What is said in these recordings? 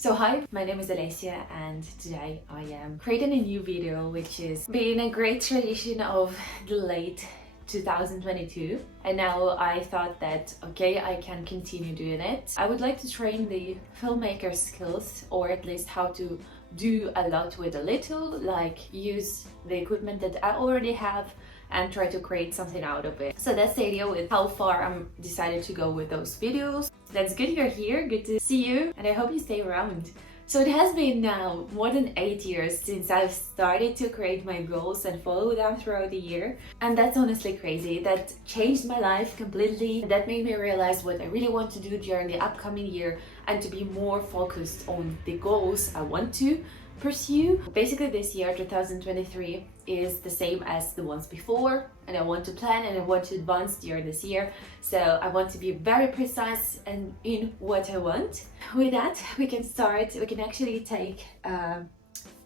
So hi, my name is Olesia and today I am creating a new video which is being a great tradition of the late 2022, and now I thought that okay, I can continue doing it. I would like to train the filmmaker skills, or at least how to do a lot with a little, like use the equipment that I already have and try to create something out of it. So that's the idea with how far I'm decided to go with those videos. That's good you're here, good to see you, and I hope you stay around. So it has been now more than 8 years since I've started to create my goals and follow them throughout the year. And that's honestly crazy. That changed my life completely. That made me realize what I really want to do during the upcoming year and to be more focused on the goals I want to pursue. Basically this year, 2023, is the same as the ones before, and I want to plan and I want to advance during this year. So I want to be very precise and in what I want. With that, we can start. We can actually take a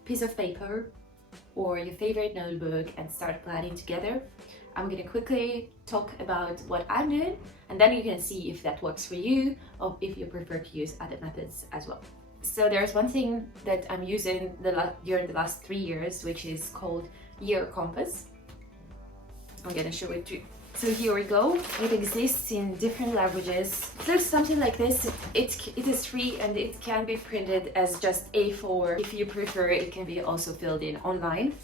piece of paper or your favorite notebook and start planning together. I'm gonna quickly talk about what I'm doing, and then you can see if that works for you or if you prefer to use other methods as well. So there's one thing that I'm using during the last 3 years, which is called Year Compass. I'm gonna show it to you. So here we go. It exists in different languages. It looks something like this. It is free and it can be printed as just A4. If you prefer, it can be also filled in online.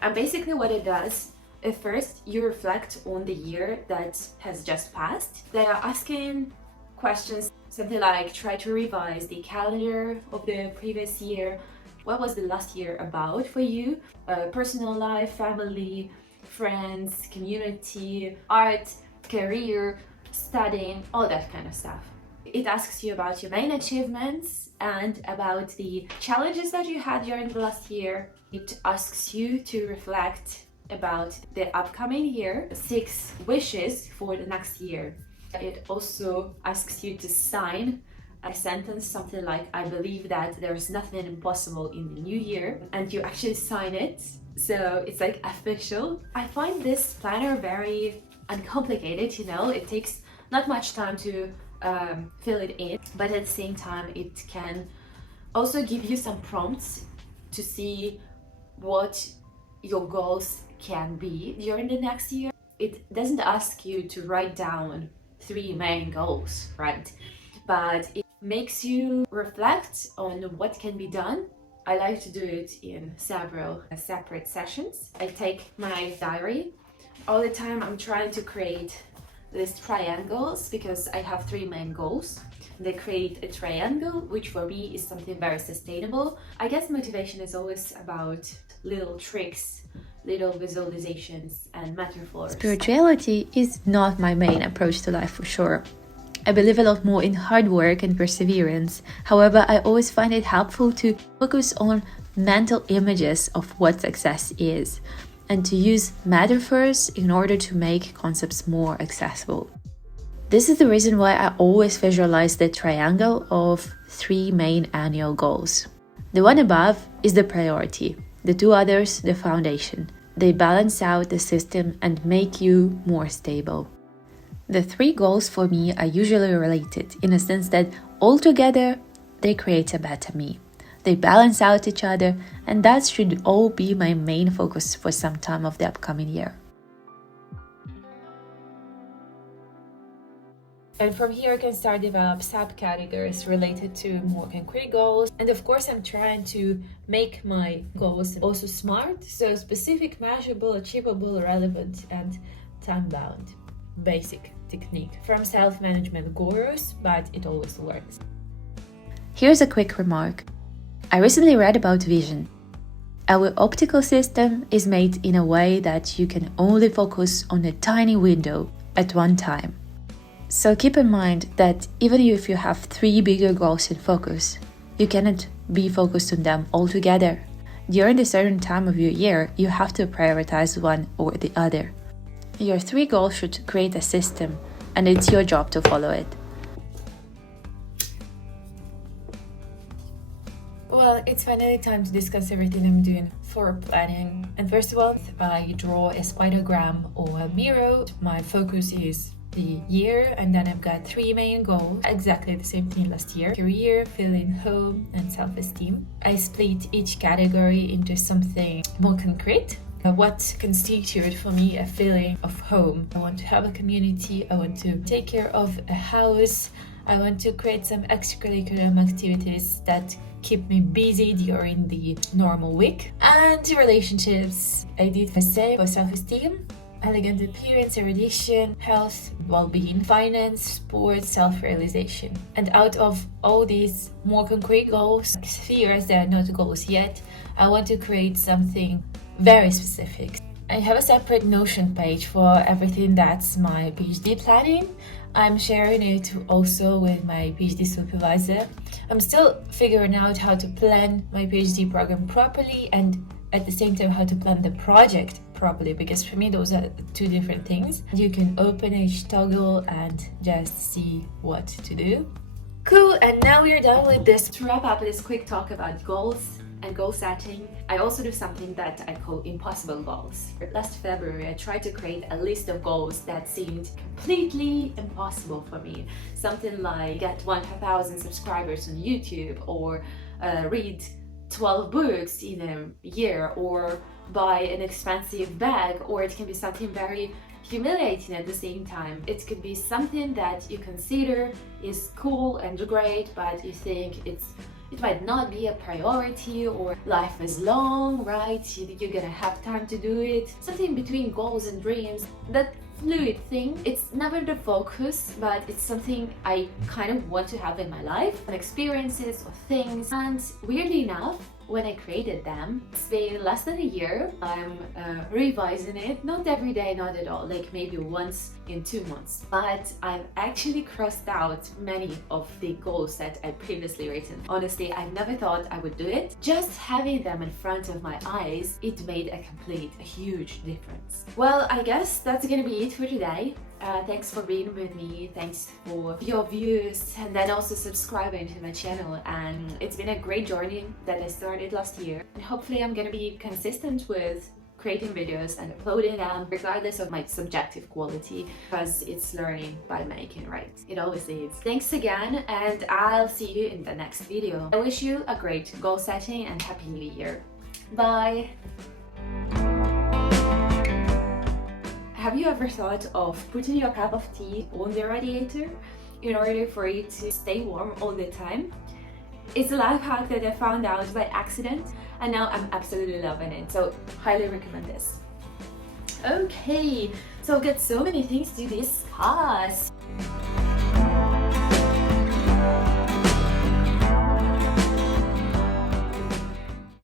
And basically what it does, at first you reflect on the year that has just passed. They are asking questions, something like try to revise the calendar of the previous year. What was the last year about for you? Personal life, family, friends, community, art, career, studying, all that kind of stuff. It asks you about your main achievements and about the challenges that you had during the last year. It asks you to reflect about the upcoming year, 6 wishes for the next year. It also asks you to sign a sentence, something like, I believe that there's nothing impossible in the new year, and you actually sign it. So it's like official. I find this planner very uncomplicated, you know, it takes not much time to fill it in, but at the same time it can also give you some prompts to see what your goals can be during the next year. It doesn't ask you to write down 3 main goals, right? But it makes you reflect on what can be done. I like to do it in several separate sessions. I take my diary. All the time I'm trying to create these triangles because I have 3 main goals. They create a triangle, which for me is something very sustainable. I guess motivation is always about little tricks, little visualizations and metaphors. Spirituality is not my main approach to life for sure. I believe a lot more in hard work and perseverance. However, I always find it helpful to focus on mental images of what success is and to use metaphors in order to make concepts more accessible. This is the reason why I always visualize the triangle of 3 main annual goals. The one above is the priority, the 2 others the foundation. They balance out the system and make you more stable. The 3 goals for me are usually related in a sense that altogether they create a better me. They balance out each other, and that should all be my main focus for some time of the upcoming year. And from here I can start develop subcategories related to more concrete goals. And of course I'm trying to make my goals also smart, so specific, measurable, achievable, relevant and time-bound. Basic technique from self-management gurus, but it always works. Here's a quick remark. I recently read about vision. Our optical system is made in a way that you can only focus on a tiny window at one time. So keep in mind that even if you have 3 bigger goals in focus, you cannot be focused on them all together. During a certain time of your year, you have to prioritize one or the other. Your 3 goals should create a system, and it's your job to follow it. Well, it's finally time to discuss everything I'm doing for planning. And first of all, I draw a spidergram or a mirror. My focus is the year, and then I've got 3 main goals, exactly the same thing last year: career, feeling home, and self-esteem. I split each category into something more concrete. What constituted for me a feeling of home? I want to have a community, I want to take care of a house, I want to create some extracurricular activities that keep me busy during the normal week. And relationships, I did the same for self-esteem, elegant appearance, erudition, health, well-being, finance, sports, self-realization. And out of all these more concrete goals, spheres that are not goals yet, I want to create something very specific. I have a separate Notion page for everything that's my PhD planning. I'm sharing it also with my PhD supervisor. I'm still figuring out how to plan my PhD program properly and at the same time how to plan the project properly, because for me those are 2 different things. You can open each toggle and just see what to do. Cool, and now we're done with this. To wrap up this quick talk about goals and goal setting, I also do something that I call impossible goals. Last February, I tried to create a list of goals that seemed completely impossible for me. Something like get 1,000 subscribers on YouTube, or read 12 books in a year, or buy an expensive bag, or it can be something very humiliating at the same time. It could be something that you consider is cool and great, but you think it might not be a priority, or life is long, right? You're gonna have time to do it. Something between goals and dreams, that fluid thing. It's never the focus, but it's something I kind of want to have in my life, and experiences or things. And weirdly enough, when I created them, it's been less than a year. I'm revising it, not every day, not at all, like maybe once in 2 months. But I've actually crossed out many of the goals that I previously written. Honestly, I never thought I would do it. Just having them in front of my eyes, it made a huge difference. Well, I guess that's gonna be it for today. Thanks for being with me, thanks for your views, and then also subscribing to my channel. And it's been a great journey that I started last year, and hopefully I'm gonna be consistent with creating videos and uploading them regardless of my subjective quality, because it's learning by making, right? It always is. Thanks again, and I'll see you in the next video. I wish you a great goal setting and happy new year. Bye! Have you ever thought of putting your cup of tea on the radiator in order for it to stay warm all the time? It's a life hack that I found out by accident, and now I'm absolutely loving it, so highly recommend this. Okay, so I've got so many things to discuss.